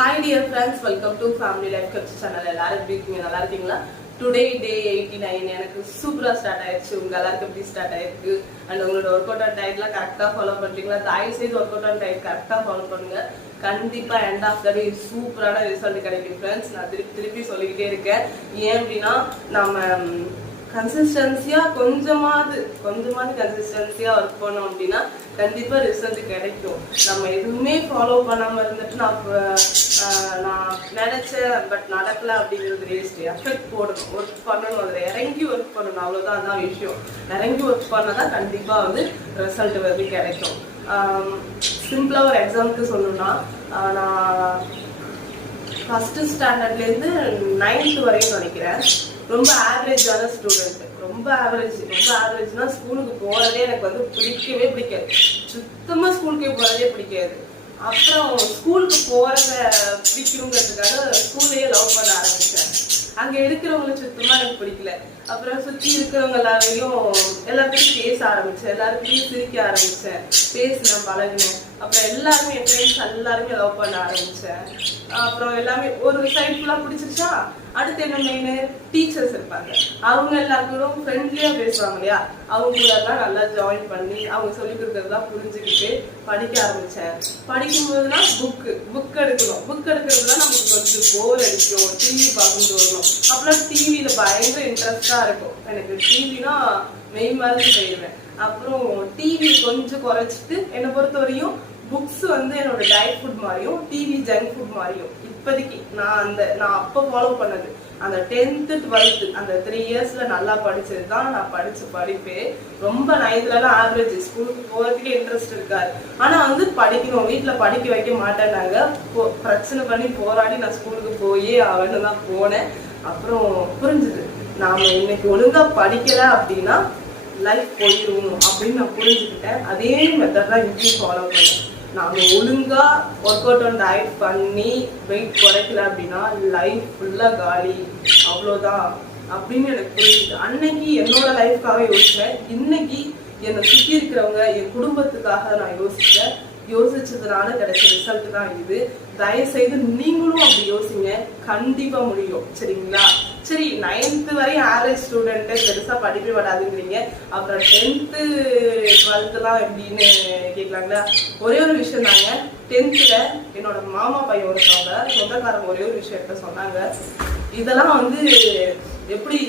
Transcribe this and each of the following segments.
Hi dear friends, welcome to Family Life Coach channel. எல்லாரும் எப்படி இருக்கீங்க? நல்லா இருக்கீங்களா? Today day 89 எனக்கு சூப்பரா ஸ்டார்ட் ஆயிடுச்சு. உங்க எல்லாருக்கும் எப்படி ஸ்டார்ட் ஆயிருக்கு? அண்ட் உங்களோட ஒர்க் அவுட் டயட்ல கரெக்டா ஃபாலோ பண்றீங்களா? தயவு செய்து ஒர்க் அவுட் டயட் கரெக்டா ஃபாலோ பண்ணுங்க. கண்டிப்பா எண்ட் ஆஃப் த டே சூப்பரான ரிசல்ட் கிடைக்கும் ஃப்ரெண்ட்ஸ். நான் திருப்பி சொல்லிக்கிட்டே இருக்கேன். ஏன் அப்படின்னா நம்ம கன்சிஸ்டன்சியா கொஞ்சமாவது கன்சிஸ்டன்சியா ஒர்க் பண்ணோம் அப்படின்னா கண்டிப்பா ரிசல்ட் கிடைக்கும். நம்ம எதுவுமே ஃபாலோ பண்ணாம இருந்துட்டு நான் நினைச்சேன் பட் நடக்கல அப்படிங்கிறது வேஸ்ட். எஃபெக்ட் போடணும், ஒர்க் பண்ணணும், அதில் இறங்கி ஒர்க் பண்ணணும், அவ்வளோதான். அதான் விஷயம். இறங்கி ஒர்க் பண்ணாதான் கண்டிப்பா ரிசல்ட் கிடைக்கும். சிம்பிளா ஒரு எக்ஸாம்பிளுக்கு சொல்லணும்னா, நான் ஃபர்ஸ்ட் ஸ்டாண்டர்ட்லேருந்து 9th வரையும் நினைக்கிறேன் ரொம்ப ஆவரேஜான ஸ்டூடெண்ட். ரொம்ப ஆவரேஜ்னா ஸ்கூலுக்கு போறதே எனக்கு பிடிக்காது. சுத்தமா ஸ்கூலுக்கே போறதே பிடிக்காது. அப்புறம் ஸ்கூலுக்கு போறத பிடிக்கணுங்கிறதுக்காக ஸ்கூல்லையே லவ் பண்ண ஆரம்பிச்சேன். அங்க இருக்கிறவங்களை சுத்தமா எனக்கு பிடிக்கல. அப்புறம் சுத்தி இருக்கிறவங்க எல்லாத்தையும் பேச ஆரம்பிச்சேன், எல்லாருக்கையும் சிரிக்க ஆரம்பிச்சேன், பேசினேன், பழகினேன். அப்புறம் எல்லாருமே என் ஃப்ரெண்ட்ஸ் எல்லாருமே லவ் பண்ண ஆரம்பிச்சேன். அப்புறம் எல்லாமே ஒரு சைட் ஃபுல்லா பிடிச்சிருச்சா. அடுத்து என்ன மெயின், டீச்சர்ஸ் இருப்பாங்க. அவங்க எல்லாருக்கும் ஃப்ரெண்ட்லியா பேசுவாங்க இல்லையா, அவங்க கூட எல்லாம் நல்லா ஜாயின் பண்ணி அவங்க சொல்லி கொடுக்கறதெல்லாம் புரிஞ்சுக்கிட்டு படிக்க ஆரம்பிச்சேன். படிக்கும்போதுனா புக் எடுக்கிறதுலாம் நமக்கு கொஞ்சம் போர் அடிக்கும், டிவி பார்க்கும் தோணும். அப்புறம் டிவியில பயங்கர இன்ட்ரெஸ்டா இருக்கும். எனக்கு டிவினா மெய் மாதிரி போயிடுவேன். அப்புறம் டிவி கொஞ்சம் குறைச்சிட்டு என்னை பொறுத்த வரையும் புக்ஸ் என்னோட டயட் ஃபுட் மாதிரியும் டிவி ஜங்க் ஃபுட் மாதிரியும் இப்போதைக்கு நான் அப்போ ஃபாலோ பண்ணது. அந்த 10th 12th அந்த 3 இயர்ஸ்ல நல்லா படிச்சது தான் நான் படிச்ச படிப்பே. ரொம்ப 9th ஆவரேஜ், ஸ்கூலுக்கு போறதுக்கே இன்ட்ரெஸ்ட் இருக்காது. ஆனா படிக்கணும், வீட்டுல படிக்க வைக்க மாட்டேன்னாங்க. பிரச்சனை பண்ணி போராடி நான் ஸ்கூலுக்கு போயே அவன்னு தான் போனேன். அப்புறம் புரிஞ்சுது, நாம இன்னைக்கு ஒழுங்கா படிக்கல அப்படின்னா லைஃப் போயிடும் அப்படின்னு நான் புரிஞ்சுக்கிட்டேன். அதே மெத்தட் தான் இப்படி ஃபாலோ பண்ணேன். நாம ஒழுங்கா ஒர்க் அவுட் அண்ட் டயட் பண்ணி வெயிட் குறைக்கல அப்படின்னா லைஃப் ஃபுல்லா காலி, அவ்வளோதான் அப்படின்னு எனக்கு புரிஞ்சுது. அன்னைக்கு என்னோட லைஃப்காக யோசிச்சேன். இன்னைக்கு என்னை சுற்றி இருக்கிறவங்க, என் குடும்பத்துக்காக நான் யோசிச்சதுனால கிடைச்ச ரிசல்ட் தான் இது. தயவு செய்து நீங்களும் அப்படி யோசிங்க, கண்டிப்பா முடியும். சரிங்களா? சரி, 9th வரையும் ஆவரேஜ் ஸ்டூடெண்ட், பெருசா படிப்பே வராதுங்கிறீங்க. அப்புறம் 10th 12th எப்படின்னு கேட்கலாங்களா? ஒரே ஒரு விஷயம் தாங்க. 10th என்னோட மாமா பையன் ஒருத்தவங்க சொந்தக்காரங்க ஒரே ஒரு விஷயத்த சொன்னாங்க. இதெல்லாம் எப்படி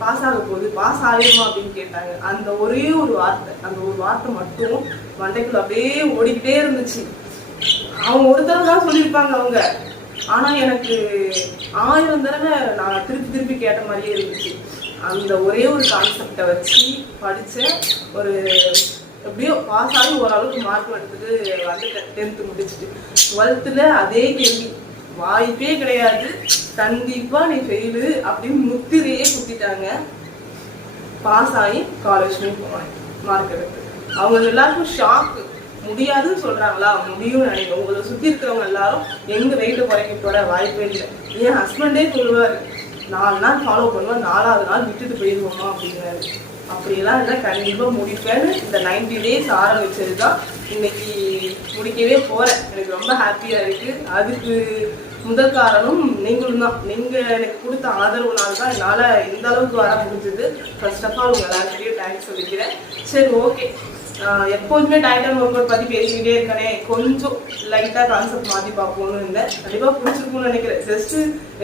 பாஸ் ஆக போகுது, பாஸ் ஆகிடுமா அப்படின்னு கேட்டாங்க. அந்த ஒரே ஒரு வார்த்தை மட்டும் மண்டைக்குள்ள அப்படியே ஓடிக்கிட்டே இருந்துச்சு. அவங்க ஒரு தடவை தான் சொல்லியிருப்பாங்க அவங்க, ஆனா எனக்கு 1000 தடவை நான் திருப்பி கேட்ட மாதிரியே இருந்துச்சு. அந்த ஒரே ஒரு கான்செப்டை வச்சு படிச்சேன். ஒரு எப்படியோ பாஸ் ஆகி ஓரளவுக்கு மார்க் எடுத்துட்டு வந்துட்டேன். 10th முடிச்சுட்டு 12th அதே கேள்வி, வாய்ப்பே கிடையாது, கண்டிப்பா நீ ஃபெயிலு அப்படின்னு முத்திரையே குத்திட்டாங்க. பாஸ் ஆகி காலேஜ்லயும் போனேன் மார்க் எடுத்து. அவங்க எல்லாருக்கும் ஷாக்கு. முடியாதுன்னு சொல்றாங்களா, முடியும் நினைக்கிறேன். உங்களை சுத்தி இருக்கிறவங்க எல்லாரும் எங்க வெயிட்ட குறைக்க போற வாய்ப்பே இல்லை. என் ஹஸ்பண்டே சொல்லுவாரு, 4 நாள் ஃபாலோ பண்ணுவேன், 4வது நாள் விட்டுட்டு போயிடுவோமா அப்படிங்கிறாரு. அப்படியெல்லாம் இல்லை, கண்டிப்பா முடிப்பேன்னு இந்த 90 days ஆரம்பிச்சதுதான் இன்னைக்கு முடிக்கவே போறேன். எனக்கு ரொம்ப ஹாப்பியா இருக்கு. அதுக்கு முதல் காரணம் நீங்களும் தான். நீங்க எனக்கு கொடுத்த ஆதரவுனால தான் என்னால இந்த அளவுக்கு வர முடிஞ்சது. ஃபர்ஸ்ட் ஆஃப் ஆல் உங்க எல்லாருக்கிட்டையும் தேங்க்ஸ் சொல்லிக்கிறேன். சரி, ஓகே. எப்போதுமே டயட் அண்ட் ஒர்க் அவுட் பத்தி பேசிக்கிட்டே இருக்கனே, கொஞ்சம் லைட்டா கான்செப்ட் மாத்தி பார்ப்போம்னு இருந்தேன். கண்டிப்பா பிடிச்சிருக்கும்னு நினைக்கிறேன். ஜஸ்ட்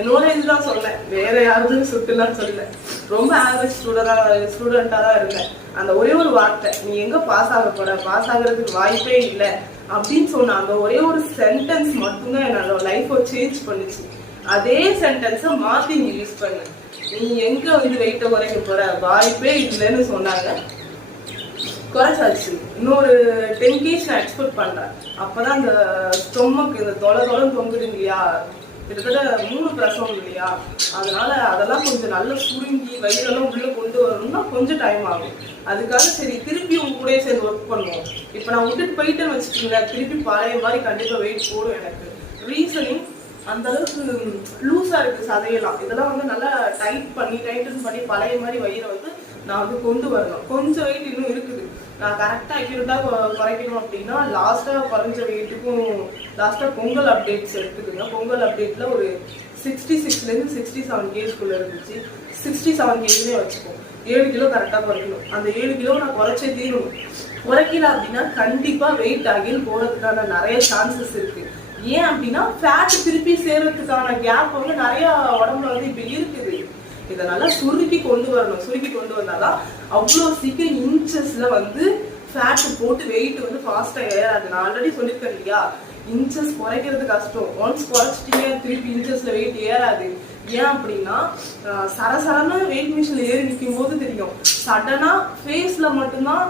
என்னோட இதுதான் சொன்னேன், வேற யாருக்கும் சுட்டுலாம் சொல்லல. ரொம்ப ஆவரேஜ் ஸ்டூடெண்டா தான் இருந்தேன். அந்த ஒரே ஒரு வார்த்தை, நீ எங்க பாஸ் ஆக போற, பாஸ் ஆகுறதுக்கு வாய்ப்பே இல்லை அப்படின்னு சொன்ன அந்த ஒரே ஒரு சென்டென்ஸ் மட்டும்தான் என்னோட லைஃபை சேஞ்ச் பண்ணுச்சு. அதே சென்டென்ஸை மாத்தி நீ யூஸ் பண்ணு, நீ எங்க வெயிட்ட குறைக்க போற, வாய்ப்பே இல்லைன்னு சொன்னாங்க. குறைச்சாச்சு. இன்னொரு 10 kg நான் எக்ஸ்பெக்ட் பண்றேன். அப்பதான் அந்த ஸ்டொமக், இந்த தொலை தொங்குது இல்லையா, கிட்டத்தட்ட 3 பிரசவம் இல்லையா, அதனால அதெல்லாம் கொஞ்சம் நல்லா சுருங்கி வயிறெல்லாம் உள்ள கொண்டு வரணும்னா கொஞ்சம் டைம் ஆகும். அதுக்காக சரி திருப்பி உங்க கூட சேர்ந்து ஒர்க் பண்ணுவோம். இப்ப நான் விட்டுட்டு போயிட்டேன்னு வச்சுக்கீங்களா, திருப்பி பழைய மாதிரி கண்டிப்பா வெயிட் போடும். எனக்கு ரீசனிங் அந்த அளவுக்கு லூஸா இருக்கு சதையெல்லாம். இதெல்லாம் நல்லா டைட்டன் பண்ணி பழைய மாதிரி வயிறை நான் கொண்டு வரணும். கொஞ்சம் வெயிட் இன்னும் இருக்குது. நான் கரெக்டாக அக்யூரேட்டாக குறைக்கணும் அப்படின்னா லாஸ்ட்டாக குறைஞ்ச வெயிட்டுக்கும் லாஸ்ட்டாக பொங்கல் அப்டேட்ஸ் எடுத்துக்கோங்க. பொங்கல் அப்டேட்டில் ஒரு 66லேருந்து 67 கேஜிக்குள்ளே இருந்துச்சு. 67 கேஜிலே வச்சுப்போம். 7 கிலோ கரெக்டாக குறைக்கணும். அந்த 7 கிலோ நான் குறைச்சே தீரணும். குறைக்கல அப்படின்னா கண்டிப்பாக வெயிட் அகைன் போகிறதுக்கான நிறைய சான்சஸ் இருக்குது. ஏன் அப்படின்னா ஃபேட் திருப்பி சேர்றதுக்கான கேப் வந்து நிறைய உடம்புல வந்து இப்போ இருக்குது. இதனால சுருக்கி கொண்டு வரணும். சுருக்கி கொண்டு வந்தாதான் அவ்வளோ சீக்கிரம் இன்ச்சஸ்ல வந்து ஃபேட் போட்டு வெயிட் வந்து ஃபாஸ்டா ஏறாது. நான் ஆல்ரெடி சொல்லியிருக்கேன் இல்லையா, இன்ச்சஸ் குறைக்கிறது கஷ்டம். ஒன்ஸ் குறைச்சிட்டீங்க திருப்பி இன்ச்சஸ்ல வெயிட் ஏறாது. ஏன் அப்படின்னா சரசரன வெயிட் மிஷின்ல ஏறி நிற்கும் போது தெரியும், சடனா ஃபேஸ்ல மட்டும்தான்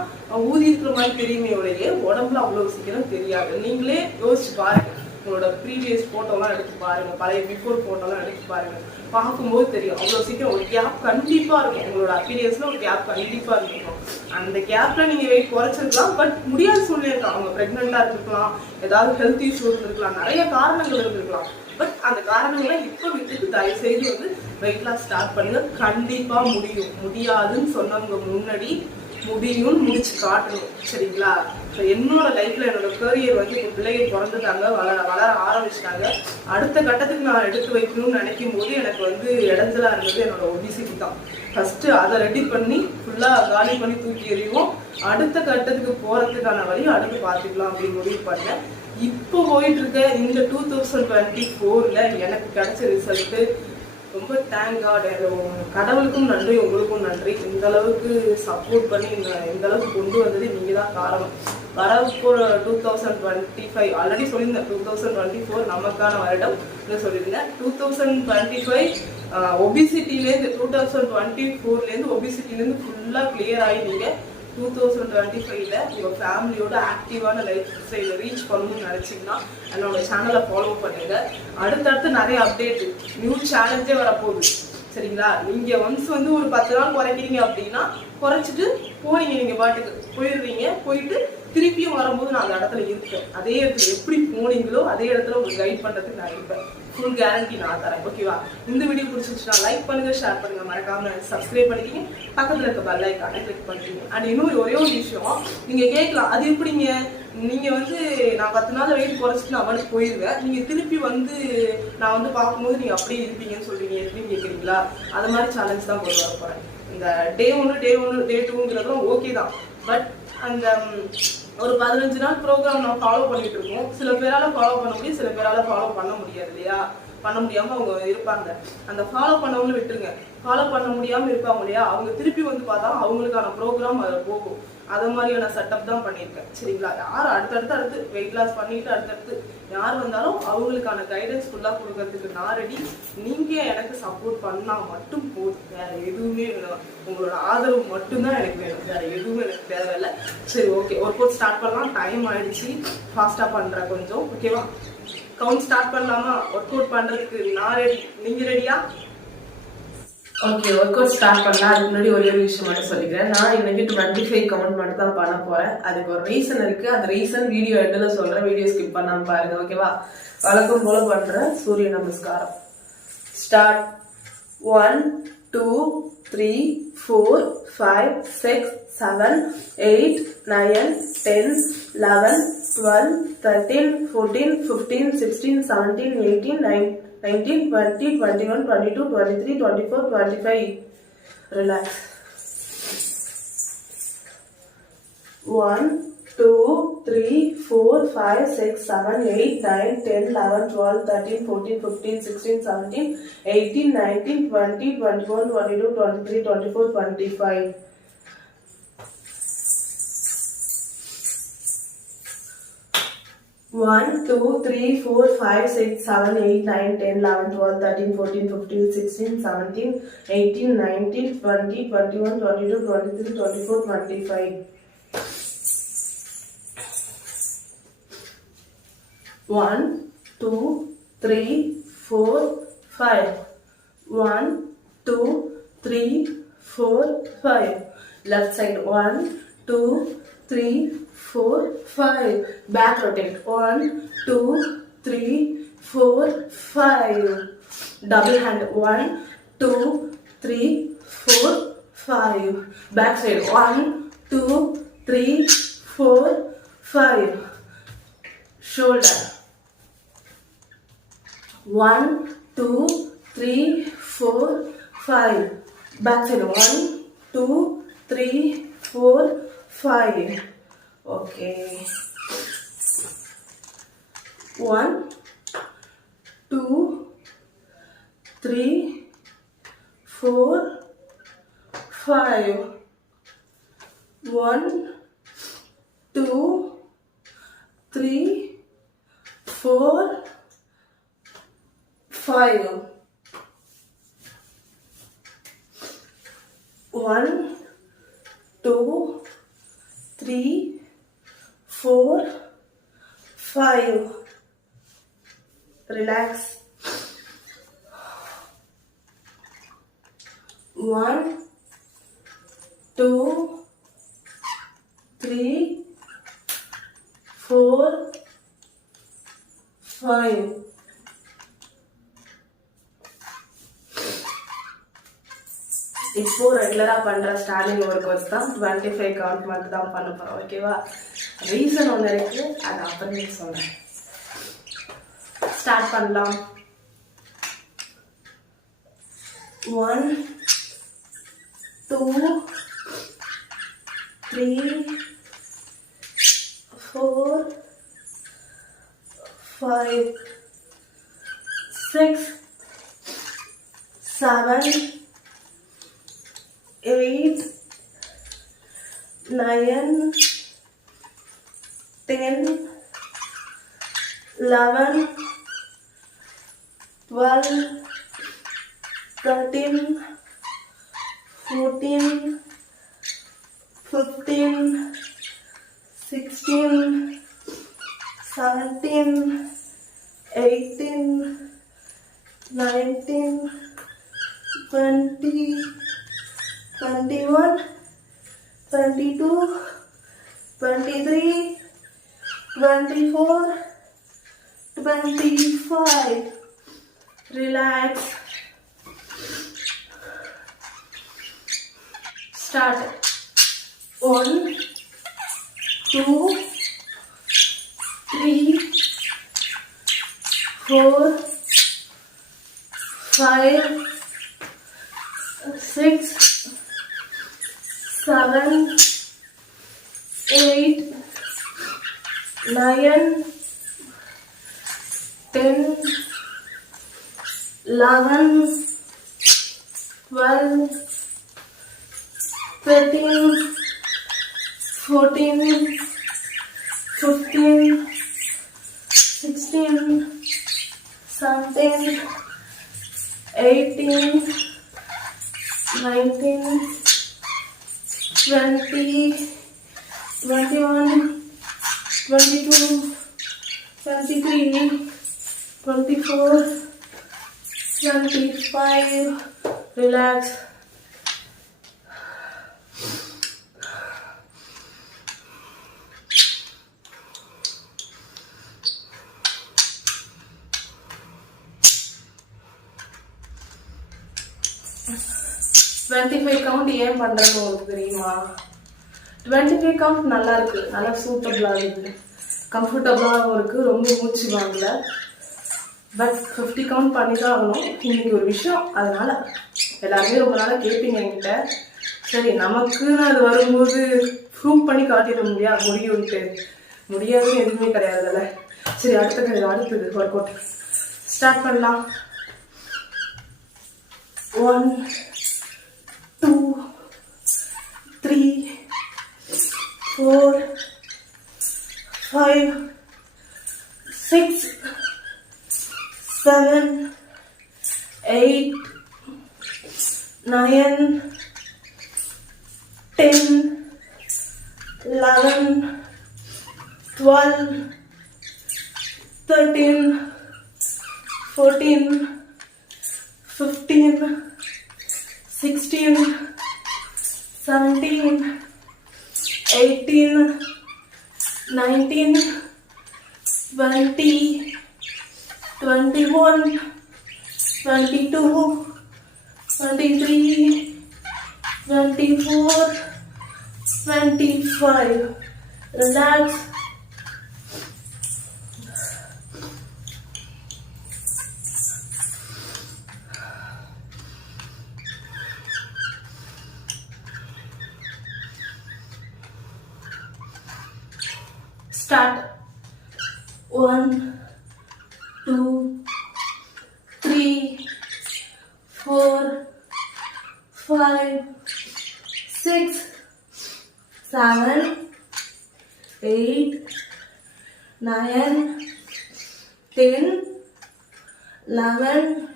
ஊதி இருக்கிற மாதிரி தெரியுமே ஒழிய உடம்புல அவ்வளவு சீக்கிரம் தெரியாது. நீங்களே யோசிச்சு பாருங்க. உங்களோட ப்ரீவியஸ் போட்டோலாம் எடுத்து பாருங்க, பழைய பிஃபோர் போட்டோலாம் எடுத்து பாருங்க. பார்க்கும்போது தெரியும் அவ்வளோ சீக்கிரம் ஒரு கேப் கண்டிப்பா இருக்கும். உங்களோட அப்பீரியன்ஸ்ல ஒரு கேப் கண்டிப்பா இருக்கும். அந்த கேப்ல நீங்க வெயிட் குறைச்சிருக்கலாம், பட் முடியாத சூழ்நிலை இருக்கலாம். அவங்க பிரெக்னெண்டா இருந்திருக்கலாம், ஏதாவது ஹெல்த் இஷ்யூ இருந்திருக்கலாம், நிறைய காரணங்கள் இருந்திருக்கலாம். பட் அந்த காரணங்களை இப்போ விட்டுட்டு தயவு செய்து வந்து வெயிட் லாஸ் ஸ்டார்ட் பண்ணுங்க. கண்டிப்பா முடியும். முடியாதுன்னு சொன்னவங்க முன்னாடி முடியும்னு முடிச்சு காட்டணும். சரிங்களா? ஸோ என்னோட லைஃப்ல என்னோட கரியர் வந்து இப்போ பிள்ளைகள் பிறந்துட்டாங்க, வளர ஆரம்பிச்சிட்டாங்க. அடுத்த கட்டத்துக்கு நான் எடுத்து வைக்கணும்னு நினைக்கும் போது எனக்கு வந்து இடத்துல இருந்தது என்னோட ஒபிசிட்டி தான். ஃபர்ஸ்ட் அதை ரெடி பண்ணி ஃபுல்லா காலி பண்ணி தூக்கி எறிவோம். அடுத்த கட்டத்துக்கு போறதுக்கான வழி அடுத்து பார்த்துக்கலாம் அப்படின்னு முடிவு பண்ணேன். இப்போ போயிட்டு இருக்க இந்த 2024ல எனக்கு கிடைச்ச ரிசல்ட் ரொம்ப தேங்க் காட். கடவுளுக்கும் நன்றி, உங்களுக்கும் நன்றி. இந்த அளவுக்கு சப்போர்ட் பண்ணி இந்த அளவுக்கு கொண்டு வந்தது நீங்க தான் காரணம். வரப்போற 2025 ஆல்ரெடி சொல்லியிருந்தேன். 2024 நமக்கான வருடம் சொல்லியிருந்தேன். 2025 ஒபிசிட்டிலேருந்து 2024லேருந்து ஒபிசிட்டிலேருந்து ஃபுல்லா கிளியர் ஆகி நீங்க 2025ல உங்க ஃபேமிலியோட ஆக்டிவான லைஃப் ஸ்டைல ரீச் பண்ணணும்னு நினைச்சீங்கன்னா என்னோட சேனலை ஃபாலோ பண்ணுங்க. அடுத்தடுத்து நிறைய அப்டேட், நியூ சேலஞ்சே வரப்போகுது. சரிங்களா? நீங்க ஒன்ஸ் வந்து ஒரு 10 நாள் குறைக்கிறீங்க அப்படின்னா குறைச்சிட்டு போறீங்க, நீங்க பாட்டுக்கு போயிடுறீங்க. போயிட்டு திருப்பியும் வரும்போது நான் அந்த இடத்துல இருப்பேன். அதே இடத்துல எப்படி போனீங்களோ அதே இடத்துல உங்களுக்கு கைட் பண்றதுக்கு நான் இருப்பேன். ஃபுல் கேரண்டி நான் தரேன். ஓகேவா? இந்த வீடியோ பிடிச்சிருச்சுன்னா லைக் பண்ணுங்க, ஷேர் பண்ணுங்க, மறக்காம சப்ஸ்கிரைப் பண்ணிக்கிங்க, பக்கத்துல இருக்க பெல் ஐகானை கிளிக் பண்ணிக்கிங்க. அண்ட் இன்னும் ஒரே ஒரு விஷயம் நீங்க கேட்கலாம், அது எப்படிங்க நீங்க வந்து நான் 10 நாள் வெயிட் குறைச்சிட்டு நான் வந்து போயிருவேன், நீங்க திருப்பி வந்து நான் வந்து பார்க்கும்போது நீங்க அப்படியே இருப்பீங்கன்னு சொல்றீங்க எப்படின்னு கேட்குறீங்களா? அது மாதிரி சேலஞ்ச் தான் கொண்டு வர போறேன். இந்த டே 1 டே 2ங்கிறதும் ஓகே தான். பட் அந்த ஒரு 15 நாள் ப்ரோக்ராம் நான் ஃபாலோ பண்ணிட்டு இருக்கோம். சில பேரால ஃபாலோ பண்ண முடியும், சில பேரால ஃபாலோ பண்ண முடியாது இல்லையா? பண்ண முடியாம அவங்க இருப்பாங்க. அந்த ஃபாலோ பண்ணவங்களும் விட்டுருங்க. ஃபாலோ பண்ண முடியாம இருப்பாங்க இல்லையா? அவங்க திருப்பி வந்து பார்த்தா அவங்களுக்கான ப்ரோக்ராம் அதில் போகும். அது மாதிரியான செட்டப் தான் பண்ணியிருக்கேன். சரிங்களா? யார் அடுத்து வெயிட் லாஸ் பண்ணிட்டு அடுத்தடுத்து யார் வந்தாலும் அவங்களுக்கான கைடன்ஸ் ஃபுல்லாக கொடுக்கறதுக்கு நான் ரெடி. நீங்க எனக்கு சப்போர்ட் பண்ணா மட்டும் போதும், வேற எதுவுமே வேணும். உங்களோட ஆதரவு மட்டும்தான் எனக்கு வேணும், வேற எதுவுமே எனக்கு தேவையில்லை. சரி, ஓகே, ஒர்க் அவுட் ஸ்டார்ட் பண்ணலாம். டைம் ஆயிடுச்சு, ஃபாஸ்டா பண்றேன் கொஞ்சம். ஓகேவா? கவுண்ட் ஸ்டார்ட் பண்ணலாமா? ஒர்க் அவுட் பண்றதுக்கு நான் ரெடி. நீங்க ரெடியா? ஓகே, ஒர்க் அவுட் ஸ்டார்ட் பண்ணலாம். அதுக்கு முன்னாடி ஒரே ஒரு விஷயம் மட்டும் சொல்லிக்கிறேன். நான் இன்னைக்கு 25 கவுண்ட் மட்டும் தான் பண்ண போறேன். அதுக்கு ஒரு ரீசன் இருக்கு. அந்த ரீசன் வீடியோ எட்டுல சொல்றேன். வீடியோ ஸ்கிப் பண்ணாம பாருங்க. ஓகேவா? வழக்கம் போல பண்றேன். சூரிய நமஸ்காரம். Start. 1 2 3 4 5 6 7 8 9 10 11 12 13 14 15 16 17 18 19 20 21 22 23 24 25. Relax. 1 2 3 4 5 6 7 8 9 10 11 12 13 14 15 16 17 18 19 20 21 22 23 24 25. 1 2 3 4 5 6 7 8 9 10 11 12 13 14 15 16 17 18 19 20 21 22 23 24 25. 1 2 3 4 5. 1 2 3 4 5. Left side. 1 2 3 4 5. Back rotate. 1 2 3 4 5. Double hand. 1 2 3 4 5. Back side. 1 2 3, 4, 5. Shoulder. 1, 2, 3, 4, 5. Back side. 1, 2, 3, 4, 5. Okay. 1, 2, 3, 4, 5. 1, 2, 3, 4, 5. 1, 2, 3, 4, 5. Relax. 1, 2, 3, 4, 5. இப்போ ரெகுலரா பண்ற ஸ்டாண்டிங் ஒர்க் வச்சு தான் 25 கவுண்ட் மட்டும் தான் பண்ண போறோம். ஓகேவா? ரீசன் ஒன்று இருக்கு, அது அப்படியே சொல்றேன். ஸ்டார்ட் பண்ணலாம். 1, 2, 3, 4, 5, 6, 7, 8, 9, 10, 11, 12, 13, 14, 15, 16, 17, 18, 19, 20, 21, 22, 23, 24, 25. Relax. Start. 1, 2, 3, 4, 5, 6, 7, 8, 9, 10, 11, 12, 13, 14, 15, 16, 17, 18, 19, 20, 21, 22, 23, 24, 25. Relax. Twenty count ஏன் பண்றேன்னு உங்களுக்கு தெரியுமா? 25 கவுண்ட் நல்லா இருக்கு, நல்லா சூட்டபிளா இருக்கு, கம்ஃபர்டபுளாகவும் இருக்கு, ரொம்ப மூச்சு வாங்கல. பட் 50 கவுண்ட் பண்ணி தான் ஆகணும். இன்னைக்கு ஒரு விஷயம், அதனால எல்லாருமே ரொம்ப நாளாக கேட்பீங்க என்கிட்ட. சரி, நமக்குன்னு அது வரும்போது ப்ரூவ் பண்ணி காட்டிட முடியும்ட்டு. முடியாதுன்னு எதுவுமே கிடையாதுல்ல. சரி, அடுத்தது ஒர்க் அவுட் ஸ்டார்ட் பண்ணலாம். 1, 2, 3, 4, 5, 6, 7, 8, 9, 10, 11, 12, 13, 14, 15, 16, 17, 18, 19, 20, 21, 22, 23, 24, 25. Relax. Start. 1, 2, 3, 4, 5, 6, 7, 8, 9, 10, 11,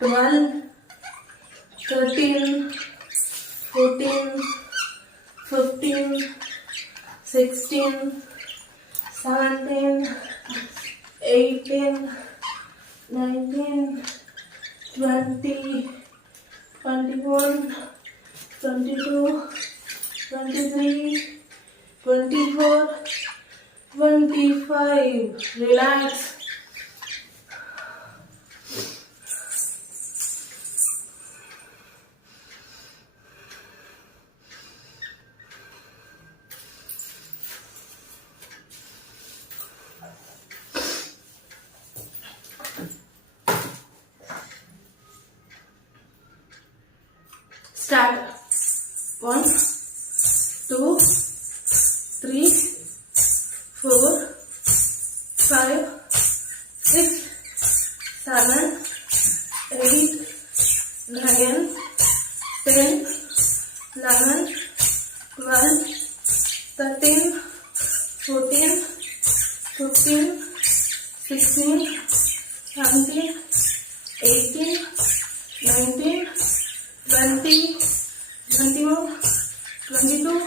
12, 13, 14, 15, 16, 17, 18, 19, 20, 21, 22, 23, 24, 25. Relax. Start. 1, 2, 3, 4, 5, 6, 7, 8, 9, 10, 11, 12, 13, 14, 15, 16, 17, 18, 19, 20, 21, 22,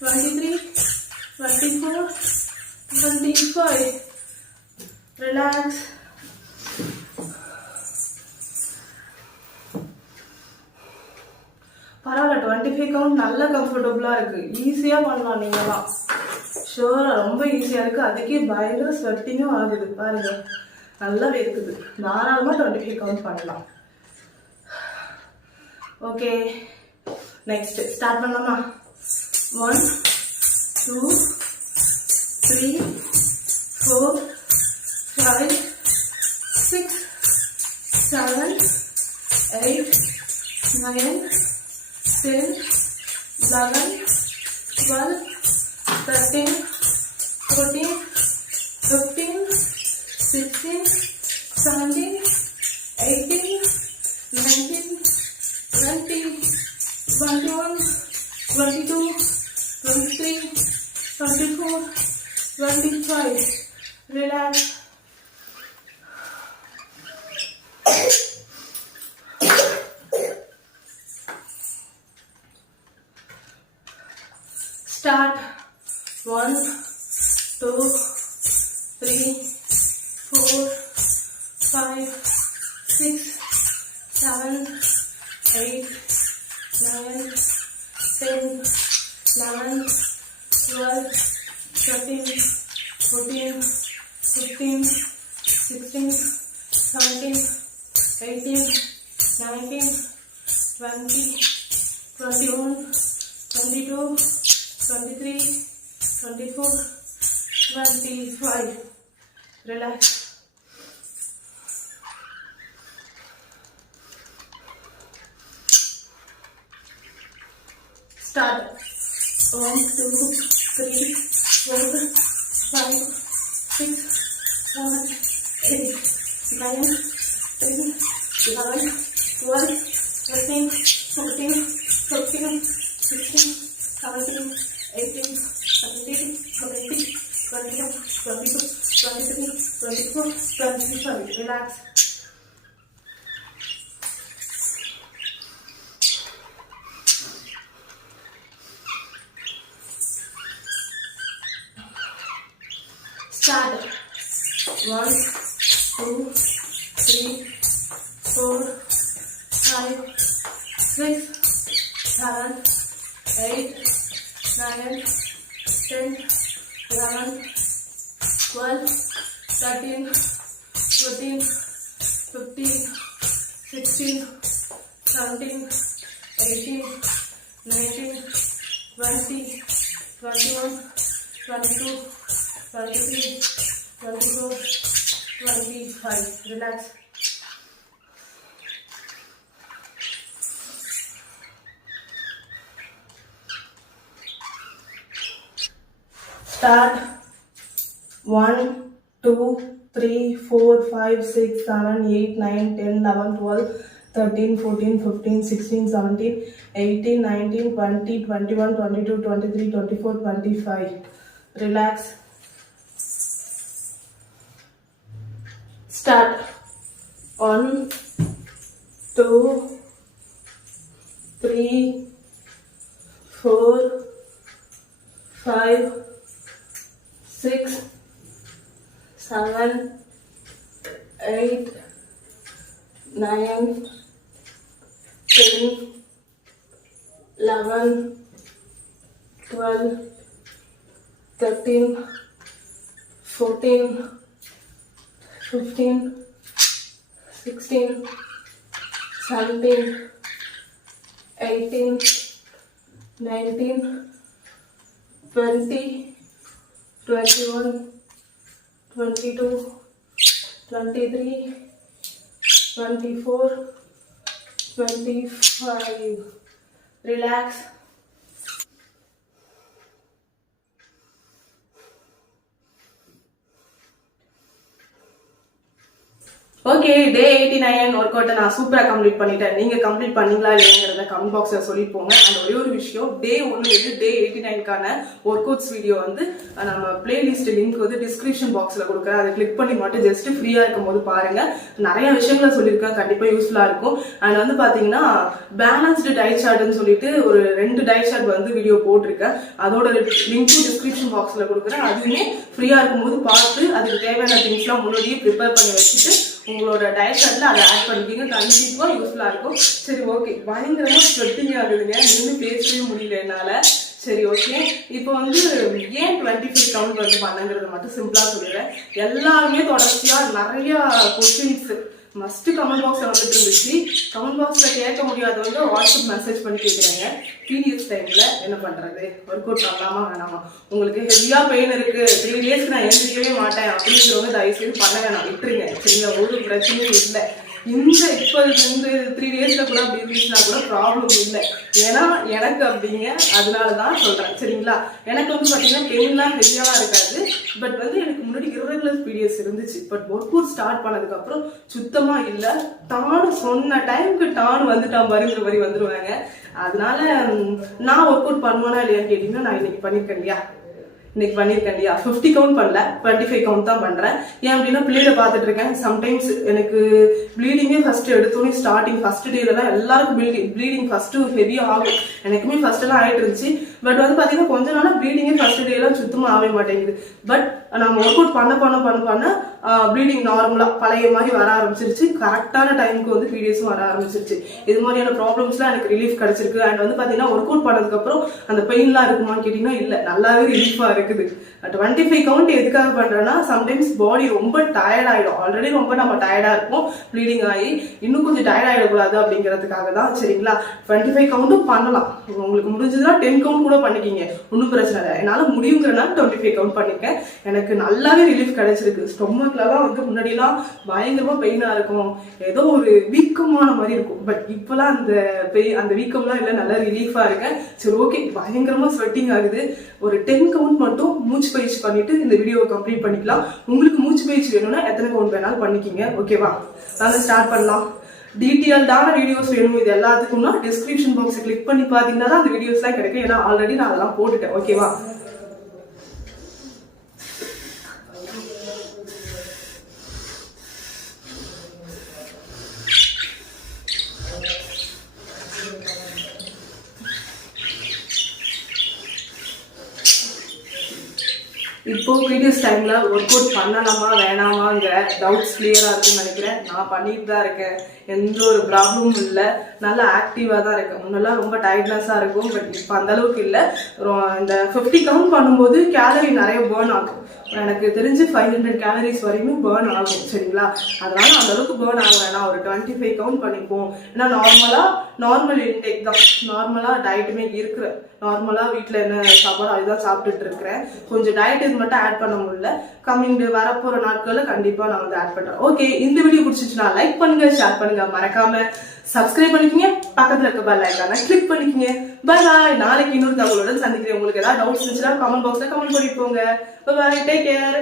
23, 24, 25. Relax. பரவாயில்ல, 25 கவுண்ட் நல்ல கம்ஃபர்டபுளா இருக்கு. ஈஸியா பண்ணலாம் நீங்களாம். ஷோரா ரொம்ப ஈஸியா இருக்கு. அதுக்கே பயங்கர ஸ்வெட்டிங்கும் ஆகுது பாருங்க. நல்லாவே இருக்குது. தாராளமா 25 கவுண்ட் பண்ணலாம். ஓகே, நெக்ஸ்ட் ஸ்டார்ட் பண்ணலாமா? 1, 2, 3, 4, 5, 6, 7, 8, 9, 10, 11, 12, 13, 14, 15, 16, 17, 18, 19, 20, 21, 22, 23, 24, 25. Relax. Start. 1, 2, 3, 4, 5, 6, 7, 8, 9, 10, 11, 12, 13, 14, 15, 16, 17, 18, 19, 20, 21, 22, 23, 24, 25. Relax. Start. 1, 2, 3, 4, 5, 6, 7, 8, 9, 10, 11, 12, 13, 14, 15, 16, 17, 18, 19, 20, 21, 22, 23, 24, 25. Relax. Start. 1, 2, 3, 4, 5, 6, 7, 8, 9, 10, 11, 12, 13, 14, 15, 16, 17, 18, 19, 25. Relax. Start. 1, 2, 3, 4, 5, 6, 7, 8, 9, 10, 11, 12, 13, 14, 15, 16, 17, 18, 19, 20, 21, 22, 23, 24, 25. Relax. Start. 1, 2, 3, 4, 5, 6, 7, 8, 9, 10, 11, 12, 13, 14, 15, 16, 17, 18, 19, 20, 21, 22, 23, 24, 25. Relax. Okay, டே 89 ஒர்க் அவுட்டை நான் சூப்பராக கம்ப்ளீட் பண்ணிட்டேன். நீங்கள் கம்ப்ளீட் பண்ணீங்களா இல்லைங்கிறத கமெண்ட் பாக்ஸில் சொல்லிட்டு போங்க. அந்த ஒரே ஒரு விஷயம், டே 1 டே 89க்கான ஒர்க் அவுட்ஸ் வீடியோ வந்து நம்ம பிளேலிஸ்ட் லிங்க் வந்து டிஸ்கிரிப்ஷன் பாக்ஸில் கொடுக்குறேன். அதை கிளிக் பண்ணி மட்டும் ஜஸ்ட் ஃப்ரீயாக இருக்கும் போது பாருங்க. நிறைய விஷயங்களை சொல்லியிருக்கேன், கண்டிப்பாக யூஸ்ஃபுல்லாக இருக்கும். அண்ட் வந்து பார்த்தீங்கன்னா பேலன்ஸ்டு டயட் சார்ட்னு சொல்லிட்டு ஒரு 2 டயட் சார்ட் வந்து வீடியோ போட்டிருக்கேன். அதோட லிங்க்கும் டிஸ்கிரிப்ஷன் பாக்ஸில் கொடுக்குறேன். அதுவுமே ஃப்ரீயாக இருக்கும்போது பார்த்து அதுக்கு தேவையான திங்ஸ்லாம் முன்னாடியே ப்ரிப்பேர் பண்ணி வச்சுட்டு உங்களோட டயட் சார்ட்ல அதை ஆட் பண்ணிக்கிங்க. கண்டிப்பா யூஸ்ஃபுல்லா இருக்கும். சரி, ஓகே. பயங்கரமா ஸ்வெட்டிங் ஆகுதுங்க, இன்னும் பேசவே முடியல என்னால. சரி, ஓகே. இப்போ வந்து ஏன் 25 கவுண்ட் வந்து பண்ணுங்கிறத மட்டும் சிம்பிளா சொல்லிடுறேன். எல்லாருமே தொடர்ச்சியா நிறைய கொஸ்டின்ஸ் மஸ்ட் கமெண்ட் பாக்ஸ்ல வந்துட்டு இருந்துச்சு. கமெண்ட் பாக்ஸ்ல கேட்க முடியாதவங்க வாட்ஸ்அப் மெசேஜ் பண்ணி கேட்குறாங்க. பீரியட்ஸ் டைம்ல என்ன பண்றது, ஒர்க் அவுட் பண்ணலாமா வேணாமா, உங்களுக்கு ஹெவியா பெயின் இருக்கு, 3 டேஸ்க்கு நான் எழுந்திரிக்கவே மாட்டேன் அப்படிங்கிறவங்க தயவு செய்து பண்ண வேணாம், விட்டுருங்க. சரிங்களா, ஒரு பிரச்சனையும் இல்லை. இப்போ இந்த 3 டேஸ்ல கூட அப்படி இருந்துச்சுன்னா கூட ப்ராப்ளம் இல்லை. ஏன்னா எனக்கு அப்படிங்க, அதனாலதான் சொல்றேன். சரிங்களா, எனக்கு வந்து பாத்தீங்கன்னா பெயின்லாம் ஹெவியாலாம் இருக்காது. பட் வந்து எனக்கு முன்னாடி இரகுலர் பீரியட்ஸ் இருந்துச்சு. பட் ஒர்க் அவுட் ஸ்டார்ட் பண்ணதுக்கு அப்புறம் சுத்தமா இல்லை. டானு சொன்ன டைமுக்கு டானு வந்துட்டான் பாருங்கிற மாதிரி வந்துருவாங்க. அதனால நான் ஒர்க் அவுட் பண்ணுவேனா இல்லையான்னு கேட்டீங்கன்னா, நான் இன்னைக்கு பண்ணிருக்கேன் இல்லையா, 50 கவுண்ட் பண்ணல, 25 கவுண்ட் தான் பண்றேன். ஏன் அப்படின்னா பிள்ளைகளை பார்த்துட்டு இருக்கேன். சம்டைம்ஸ் எனக்கு ப்ளீடிங்கே ஃபர்ஸ்ட் எடுத்தோன்னே ஸ்டார்டிங் ஃபர்ஸ்ட் டேல தான் எல்லாருக்கும் ப்ளீடிங் ஃபர்ஸ்ட் ஹெவியா ஆகும். எனக்குமே ஃபர்ஸ்ட் எல்லாம் ஆயிட்டு இருந்துச்சு. பட் வந்து பாத்தீங்கன்னா கொஞ்ச நாளா ப்ளீடிங்கே ஃபர்ஸ்ட் டே எல்லாம் சுத்தமா ஆகவே மாட்டேங்குது. பட் நம்ம ஒர்க் அவுட் பண்ண ப்ளீடிங் நார்மலா பழைய மாதிரி வர ஆரம்பிச்சிருச்சு. கரெக்டான டைமுக்கு வந்து பீரியட்ஸும் வர ஆரம்பிச்சிருச்சு. இது மாதிரியான ப்ராப்ளம்ஸ்லாம் எனக்கு ரிலீஃப் கிடைச்சிருக்கு. அண்ட் வந்து பாத்தீங்கன்னா ஒர்க் அவுட் பண்ணதுக்கு அப்புறம் அந்த பெயின்லாம் இருக்குமான்னு கேட்டீங்கன்னா இல்ல, நல்லாவே ரிலீஃபா இருக்குது. 25 கவுண்ட் எதுக்காக பண்றேன்னா, சம்டைம்ஸ் பாடி ரொம்ப டயர்ட் ஆயிடும். ஆல்ரெடி ரொம்ப நம்ம டயர்டா இருப்போம், ப்ளீடிங் ஆகி இன்னும் கொஞ்சம் டயர்ட் ஆயிடக்கூடாது அப்படிங்கிறதுக்காக தான். சரிங்களா, 25 கவுண்ட்டும் பண்ணலாம். உங்களுக்கு முடிஞ்சதுன்னா 10 கவுண்ட் கூட பண்ணிக்கிங்க, ஒன்றும் பிரச்சனை இல்லை. என்னால முடியுங்கிறனால 25 கவுண்ட் பண்ணிருக்கேன். எனக்கு நல்லாவே ரிலீஃப் கிடைச்சிருக்கு. ஸ்டொமக்லாம் வந்து முன்னாடிலாம் பயங்கரமா பெயினா இருக்கும், ஏதோ ஒரு வீக்கமான மாதிரி இருக்கும். பட் இப்பெல்லாம் அந்த வீக்கம்லாம் இல்லை, நல்லா ரிலீஃபா இருக்கேன். சரி, ஓகே. பயங்கரமா ஸ்வெட்டிங் ஆகுது. ஒரு 10 கவுண்ட் மட்டும் மூச்சு பயிற்சி பண்ணிட்டு இந்த வீடியோவை கம்ப்ளீட் பண்ணிக்கலாம். உங்களுக்கு மூச்சு பயிற்சி வேணும்னா எத்தனை கவுண்ட் வேணாலும் பண்ணிக்கிங்க. ஓகேவா, நாங்கள் ஸ்டார்ட் பண்ணலாம். டீட்டெயில்டான வீடியோஸ் வேணும் இது எல்லாத்துக்கும்னா டிஸ்கிரிப்ஷன் பாக்ஸை கிளிக் பண்ணி பார்த்தீங்கன்னா தான் அந்த வீடியோஸ்லாம் கிடைக்கும். ஏன்னா ஆல்ரெடி நான் அதெல்லாம் போட்டுட்டேன். ஓகேவா, இப்போ பீரியட்ஸ் டைம்ல ஒர்க் அவுட் பண்ணலாமா வேணாமாங்கிற டவுட்ஸ் கிளியரா இருக்குன்னு நினைக்கிறேன். நான் பண்ணிட்டு தான் இருக்கேன், எந்த ஒரு ப்ராப்ளமும் இல்லை, நல்லா ஆக்டிவா தான் இருக்கேன். முன்னெல்லாம் ரொம்ப டயர்ட்னஸா இருக்கும், பட் இப்போ அந்த அளவுக்கு இல்லை. இந்த 50 கவுண்ட் பண்ணும்போது கேலரி நிறைய பேர்ன் ஆகும். எனக்கு தெரிஞ்சு 500 கேலரிஸ் வரையுமே பேர்ன் ஆகும். சரிங்களா, அதனால அந்த அளவுக்கு பேர்ன் ஆகும் வேணாம், ஒரு 25 கவுண்ட் பண்ணிப்போம். ஏன்னா நார்மல் இன்டேக் தான், நார்மலா டயட்டுமே இருக்கிறேன். நார்மலா வீட்டுல என்ன சாப்பாடு அதுதான் சாப்பிட்டுட்டு இருக்கிறேன். கொஞ்சம் டயட் இது மட்டும் ஆட் பண்ண முடியல. கம்மிங் வரப்போற நாட்கள்ல கண்டிப்பா நான் வந்து ஆட் பண்றேன். ஓகே, இந்த வீடியோ பிடிச்சிச்சுன்னா லைக் பண்ணுங்க, ஷேர் பண்ணுங்க, மறக்காம சப்ஸ்கிரைப் பண்ணிக்கங்க, பக்கத்துல இருக்க பெல் ஐகானை கிளிக் பண்ணிக்கங்க. Bye bye. நாளைக்கு இன்னொரு தகவலுடன் சந்திக்கிறேன். உங்களுக்கு ஏதாவது டவுட்ஸ் இருந்துச்சுன்னா கமெண்ட் பாக்ஸ்ல கமெண்ட் பண்ணிட்டு போங்க. Bye bye, take care.